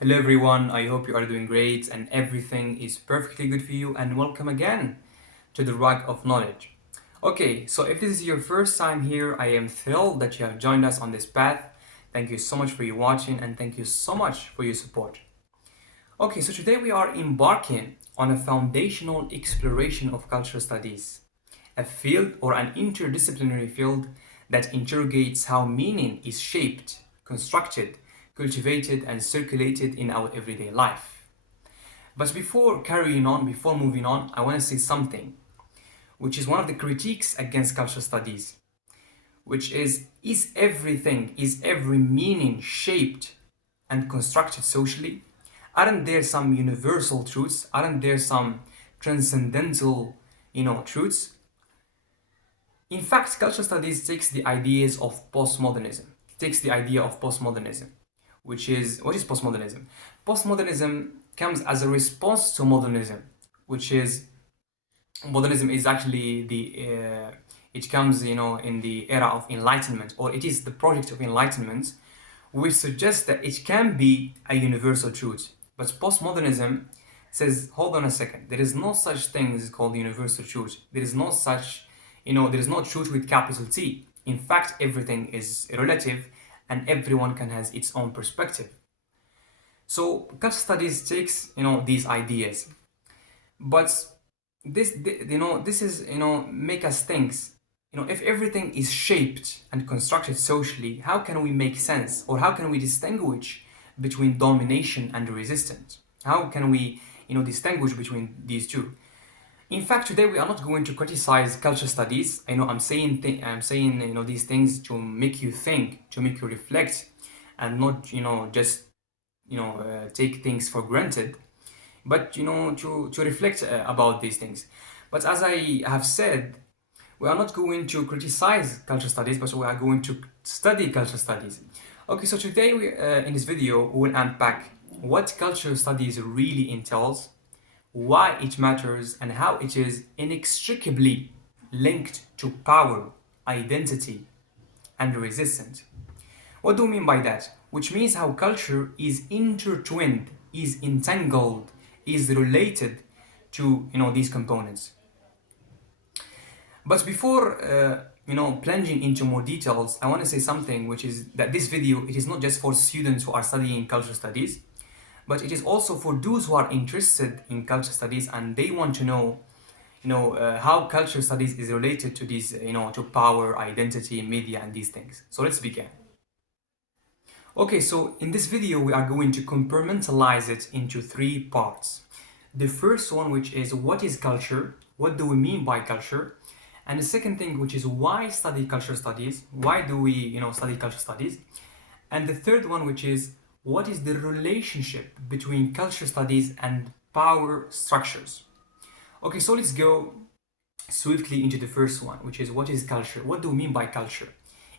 Hello everyone, I hope you are doing great and everything is perfectly good for you, and welcome again to the Rug of Knowledge. Okay, so if this is your first time here, I am thrilled that you have joined us on this path. Thank you so much for your watching and thank you so much for your support. Okay, so today we are embarking on a foundational exploration of cultural studies, a field or an interdisciplinary field that interrogates how meaning is shaped, constructed, cultivated, and circulated in our everyday life. But before carrying on, before moving on, I want to say something, which is one of the critiques against cultural studies, which is everything, is every meaning shaped and constructed socially? Aren't there some universal truths? Aren't there some transcendental, truths? In fact, cultural studies takes the ideas of postmodernism. Takes the idea of postmodernism, which is what is postmodernism? Postmodernism comes as a response to modernism, which is modernism is actually it comes in the era of enlightenment, or it is the project of enlightenment, which suggests that it can be a universal truth. But postmodernism says, hold on a second, there is no such thing as called universal truth. There is no such, there is no truth with capital T. In fact, everything is relative and everyone can has its own perspective. So cultural studies takes, these ideas. But this is, make us think, if everything is shaped and constructed socially, how can we make sense, or how can we distinguish between domination and resistance? How can we, distinguish between these two? In fact, today we are not going to criticize culture studies. I know I'm saying these things to make you think, to make you reflect, and not just take things for granted, but to reflect about these things. But as I have said, we are not going to criticize culture studies, but we are going to study culture studies. Okay, so today in this video we will unpack what cultural studies really entails, why it matters, and how it is inextricably linked to power, identity, and resistance. What do we mean by that? Which means how culture is intertwined, is entangled, is related to these components. But before plunging into more details, I want to say something, which is that this video, it is not just for students who are studying cultural studies, but it is also for those who are interested in cultural studies and they want to know how cultural studies is related to these, to power, identity, media, and these things. So let's begin. Okay, so in this video we are going to compartmentalize it into three parts. The first one, which is what is culture, what do we mean by culture, and the second thing, which is why study cultural studies, why do we study cultural studies, and the third one, which is what is the relationship between cultural studies and power structures. Okay, so let's go swiftly into the first one, which is what is culture, what do we mean by culture.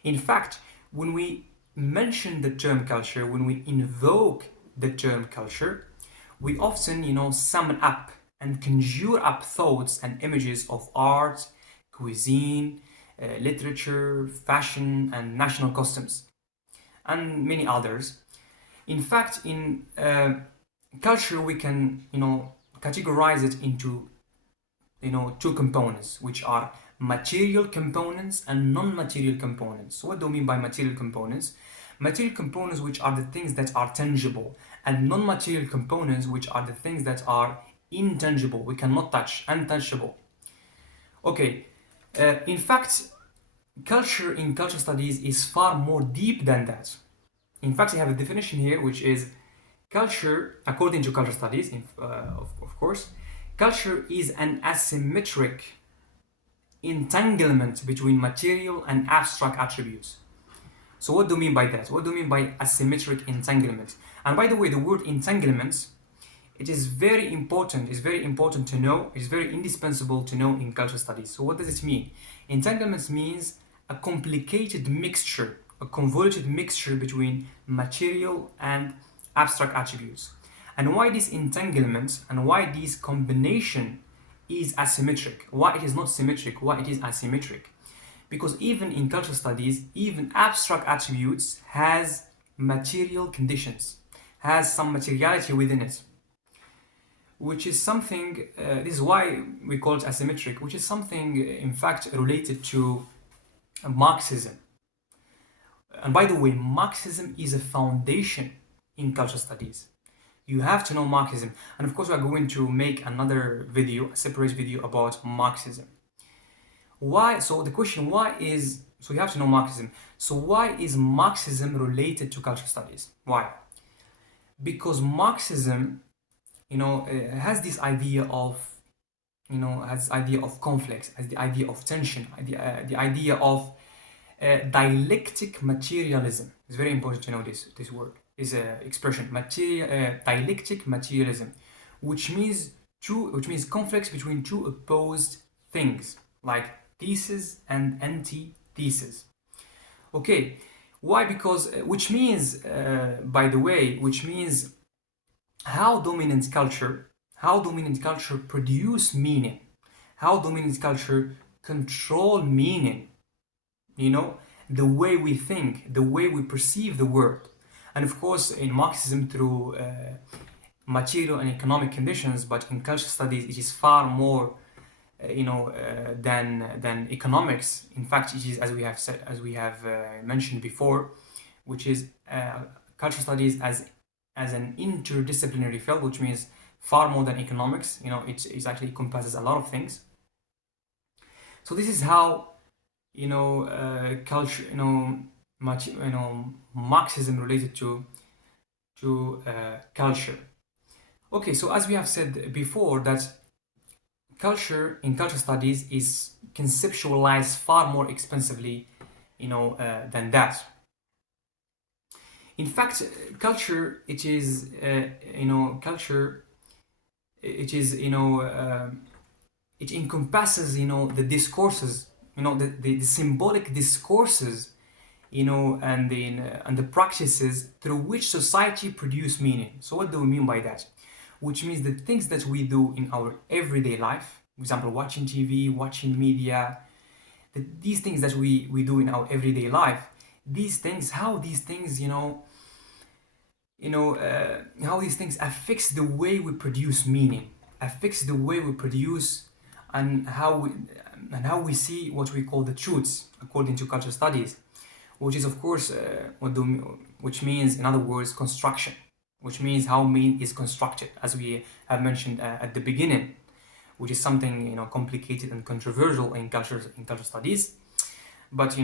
In fact, when we mention the term culture, when we invoke the term culture, we often summon up and conjure up thoughts and images of art, cuisine, literature, fashion, and national customs, and many others. In fact, in culture we can categorize it into two components, which are material components and non-material components. So what do we mean by material components? Material components, which are the things that are tangible, and non-material components, which are the things that are intangible, we cannot touch, untouchable. Okay, in fact, culture in cultural studies is far more deep than that. In fact, I have a definition here, which is culture, according to cultural studies, of course, culture is an asymmetric entanglement between material and abstract attributes. So what do you mean by that? What do you mean by asymmetric entanglement? And by the way, the word entanglement, it is very important. It's very important to know. It's very indispensable to know in cultural studies. So what does it mean? Entanglement means a complicated mixture, a convoluted mixture between material and abstract attributes. And why this entanglement and why this combination is asymmetric, why it is not symmetric, why it is asymmetric? Because even in cultural studies, even abstract attributes has material conditions, has some materiality within it, which is something, this is why we call it asymmetric, which is something in fact related to Marxism. And by the way, Marxism is a foundation in cultural studies. You have to know Marxism. And of course, we are going to make another video, a separate video about Marxism. Why? So the question, why is, so you have to know Marxism. So why is Marxism related to cultural studies? Why? Because Marxism, has this idea of, has the idea of conflict, has the idea of tension, the idea of dialectic materialism. It's very important to know this word, this expression, dialectic materialism, which means conflicts between two opposed things, like thesis and antithesis. Okay, why? Because which means, by the way, which means how dominant culture produce meaning, how dominant culture control meaning, the way we think, the way we perceive the world. And of course, in Marxism, through material and economic conditions, but in cultural studies, it is far more, than economics. In fact, it is, as we have mentioned before, which is cultural studies as an interdisciplinary field, which means far more than economics. It actually encompasses a lot of things. So this is how culture, Marxism related to culture. Okay, so as we have said before, that culture in cultural studies is conceptualized far more expensively, than that. In fact, culture, it is, culture, it is, it encompasses, the discourses, the symbolic discourses, and the practices through which society produce meaning. So what do we mean by that? Which means the things that we do in our everyday life, for example, watching TV, watching media, these things that we do in our everyday life, these things, how these things, how these things affects the way we produce meaning, affects the way we produce, and how we see what we call the truths according to cultural studies, which is of course which means, in other words, construction, which means how meaning is constructed, as we have mentioned at the beginning, which is something complicated and controversial in culture studies. But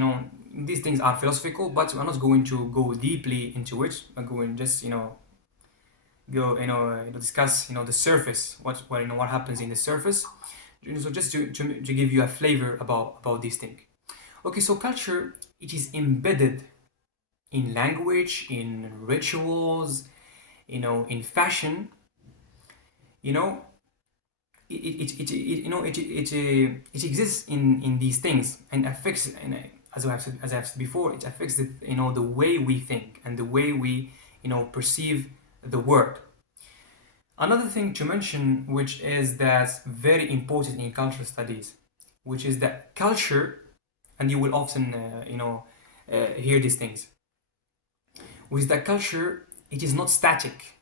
these things are philosophical, but we're not going to go deeply into it. We're going just discuss the surface, what happens in the surface. So just to give you a flavor about this thing. Okay, so culture, it is embedded in language, in rituals, in fashion. It exists in these things and affects, as I have said before, it affects the way we think and the way we perceive the world. Another thing to mention, which is that's very important in cultural studies, which is that culture, and you will often hear these things, with that culture, it is not static.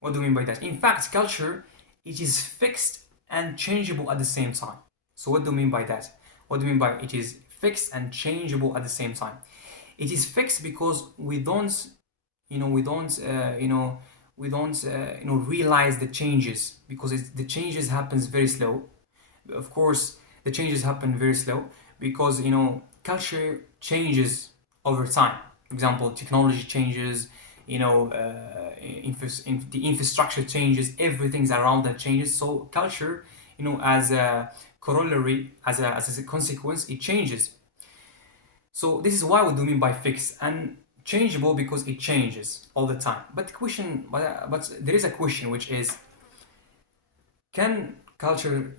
What do we mean by that? In fact, culture, it is fixed and changeable at the same time. So what do we mean by that? What do we mean by it is fixed and changeable at the same time? It is fixed because we don't realize the changes, because the changes happens very slow. Of course, the changes happen very slow because culture changes over time. For example, technology changes, the infrastructure changes, everything's around that changes. So culture, as a corollary, as a consequence, it changes. So this is why we do mean by fixed and changeable, because it changes all the time. But there is a question, which is, can culture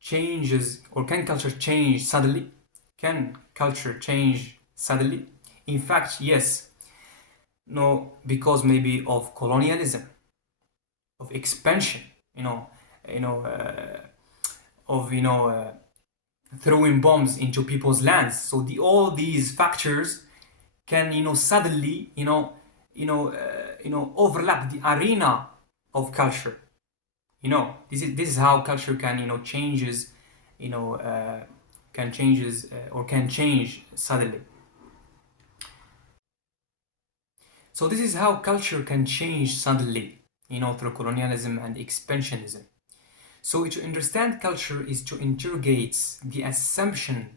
changes, or can culture change suddenly? Can culture change suddenly? In fact, yes. No, because maybe of colonialism, of expansion, of throwing bombs into people's lands. So all these factors can suddenly overlap the arena of culture. This is how culture can changes, can changes or can change suddenly. So this is how culture can change suddenly, through colonialism and expansionism. So to understand culture is to interrogate the assumptions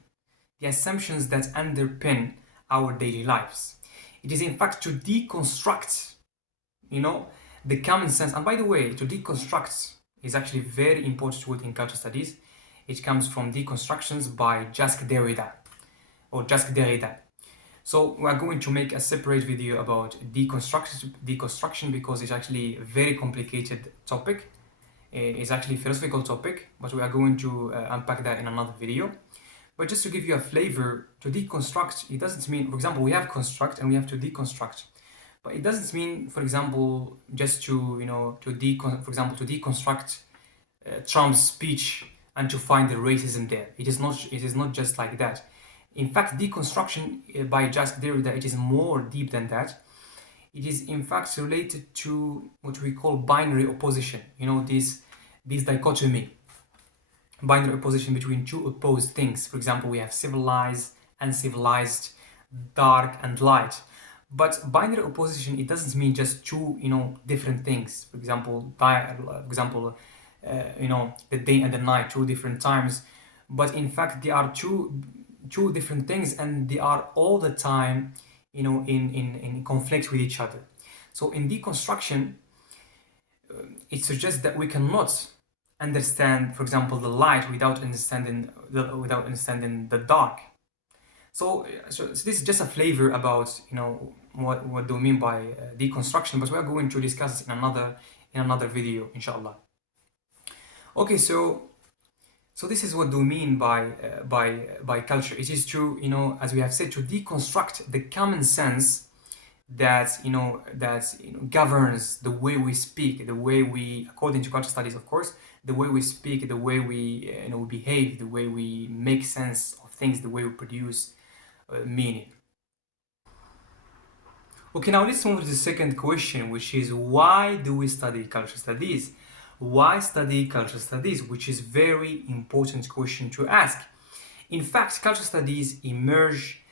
that underpin our daily lives. It is in fact to deconstruct, the common sense. And by the way, to deconstruct is actually a very important word in culture studies. It comes from deconstructions by Jacques Derrida. So we are going to make a separate video about deconstruction because it's actually a very complicated topic. It's actually a philosophical topic, but we are going to unpack that in another video. But just to give you a flavor, to deconstruct, it doesn't mean, for example, we have construct and we have to deconstruct. But it doesn't mean, for example, just to, for example, to deconstruct Trump's speech and to find the racism there. It is not just like that. In fact, deconstruction by Jacques Derrida, it is more deep than that. It is in fact related to what we call binary opposition. This dichotomy, binary opposition between two opposed things. For example, we have civilized, uncivilized, dark and light. But binary opposition, it doesn't mean just two, different things. For example, the day and the night, two different times. But in fact, they are two different things, and they are all the time, in conflict with each other. So in deconstruction, it suggests that we cannot understand, for example, the light without understanding the dark. So this is just a flavor about what do we mean by deconstruction, but we are going to discuss it in another video, inshallah. Okay, so this is what do we mean by culture. It is to, as we have said, to deconstruct the common sense that governs the way we speak, the way we, according to culture studies, of course, the way we speak, the way we behave, the way we make sense of things, the way we produce meaning. Okay, now let's move to the second question, which is, why do we study culture studies? Why study culture studies? Which is very important question to ask. In fact, culture studies emerge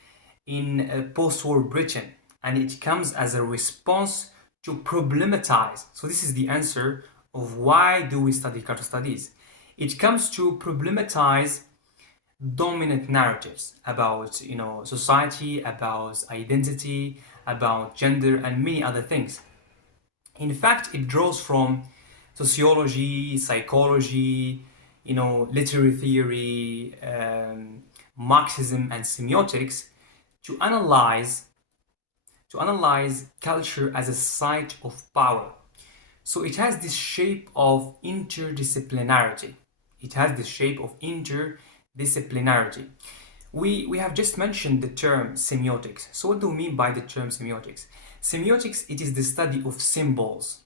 in post-war Britain, and it comes as a response to problematize. So this is the answer of why do we study culture studies. It comes to problematize dominant narratives about society, about identity, about gender, and many other things. In fact, it draws from sociology, psychology, literary theory, Marxism, and semiotics to analyze culture as a site of power. So it has this shape of interdisciplinarity. We have just mentioned the term semiotics. So what do we mean by the term semiotics? Semiotics, it is the study of symbols,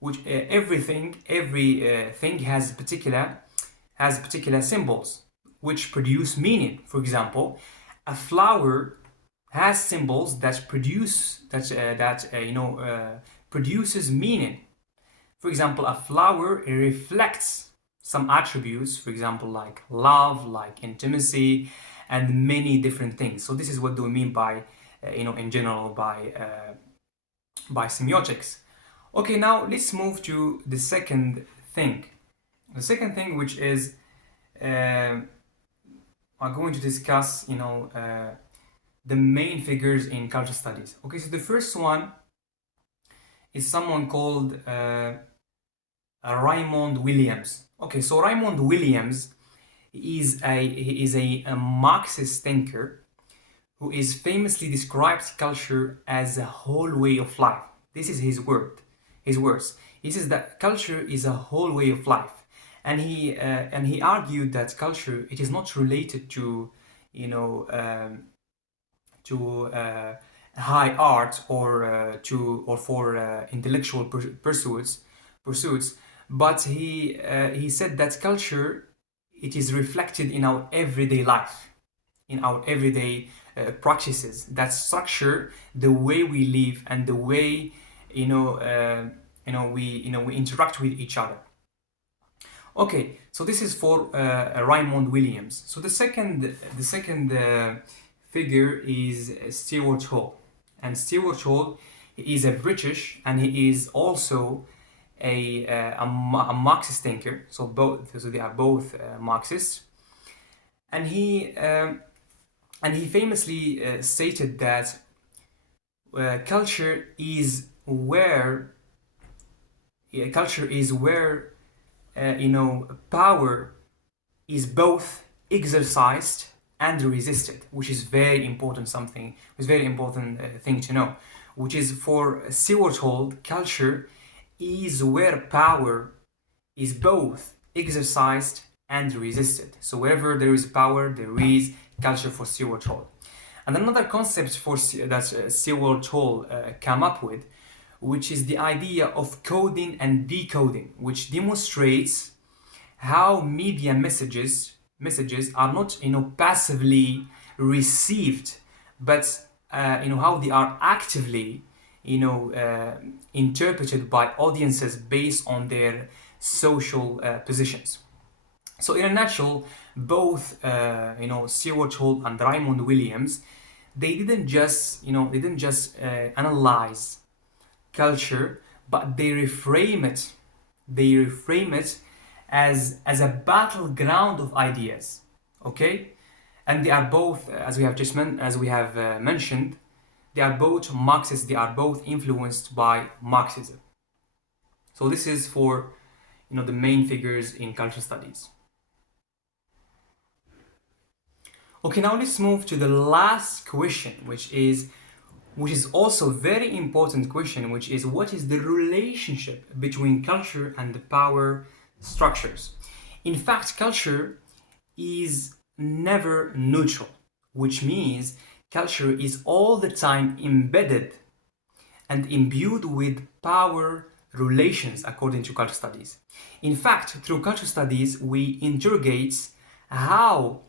which everything has particular symbols which produce meaning. For example, a flower has symbols that produces meaning. For example, a flower reflects some attributes, for example, like love, like intimacy, and many different things. So this is what do we mean by, in general, by semiotics. Okay, now let's move to the second thing. The second thing, which is, I'm going to discuss, the main figures in culture studies. Okay, so the first one is someone called Raymond Williams. Okay, so Raymond Williams is a Marxist thinker who is famously describes culture as a whole way of life. This is his words. He says that culture is a whole way of life, and he argued that culture, it is not related to high art or for intellectual pursuits, but he said that culture, it is reflected in our everyday life, in our everyday practices that structure the way we live and the way we interact with each other. Okay, so this is for Raymond Williams. So the second figure is Stuart Hall, and Stuart Hall is a British, and he is also a Marxist thinker. So they are both Marxists, and he famously stated that culture is where power is both exercised and resisted, which is very important thing to know, which is for Seward Hall, culture is where power is both exercised and resisted. So wherever there is power, there is culture for Seward Hall. And another concept that Seward Hall came up with, which is the idea of coding and decoding, which demonstrates how media messages are not passively received, but how they are actively interpreted by audiences based on their social positions. So in a nutshell, both Stuart Hall and Raymond Williams, they didn't just analyze culture, but they reframe it as a battleground of ideas. Okay, and they are both, as we have mentioned, they are both Marxists. They are both influenced by Marxism. So this is for the main figures in culture studies. Okay, now let's move to the last question, which is also a very important question, which is what is the relationship between culture and the power structures? In fact, culture is never neutral, which means culture is all the time embedded and imbued with power relations, according to culture studies. In fact, through culture studies, we interrogate how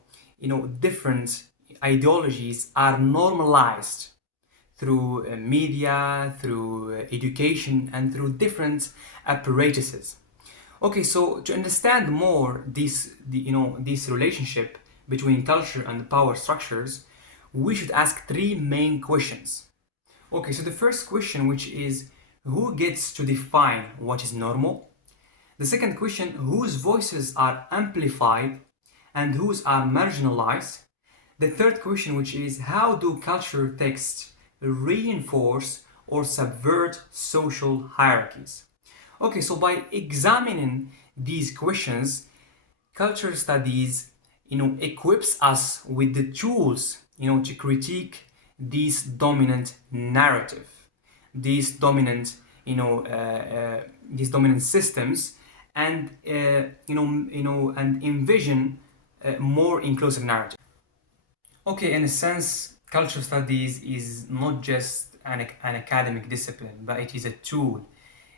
different ideologies are normalized through media, through education, and through different apparatuses. Okay, so to understand more this relationship between culture and power structures, we should ask three main questions. Okay, so the first question, which is who gets to define what is normal? The second question, whose voices are amplified and whose are marginalized? The third question, which is how do culture texts reinforce or subvert social hierarchies? Okay, so by examining these questions, culture studies, equips us with the tools, to critique this dominant narrative, these dominant systems, and and envision a more inclusive narrative. Okay, in a sense, culture studies is not just an academic discipline, but it is a tool.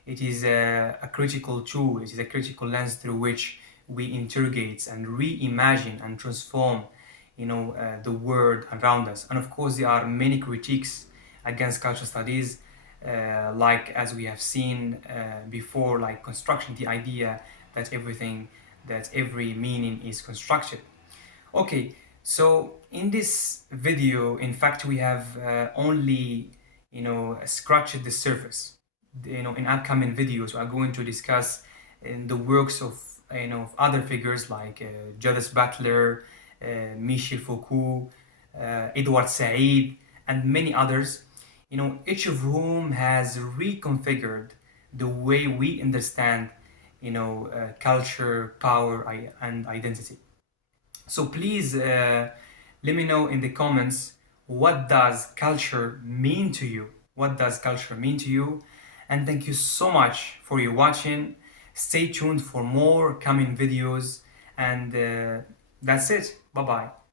It is a critical tool. It is a critical lens through which we interrogate and reimagine and transform, the world around us. And of course, there are many critiques against culture studies, like as we have seen before, like construction, the idea that every meaning is constructed. Okay, so in this video, in fact, we have only scratched the surface. In upcoming videos, we are going to discuss in the works of other figures like Judith Butler, Michel Foucault, Edward Said, and many others. Each of whom has reconfigured the way we understand culture, power, and identity. So please let me know in the comments, what does culture mean to you? What does culture mean to you? And thank you so much for your watching. Stay tuned for more coming videos, and that's it. Bye bye.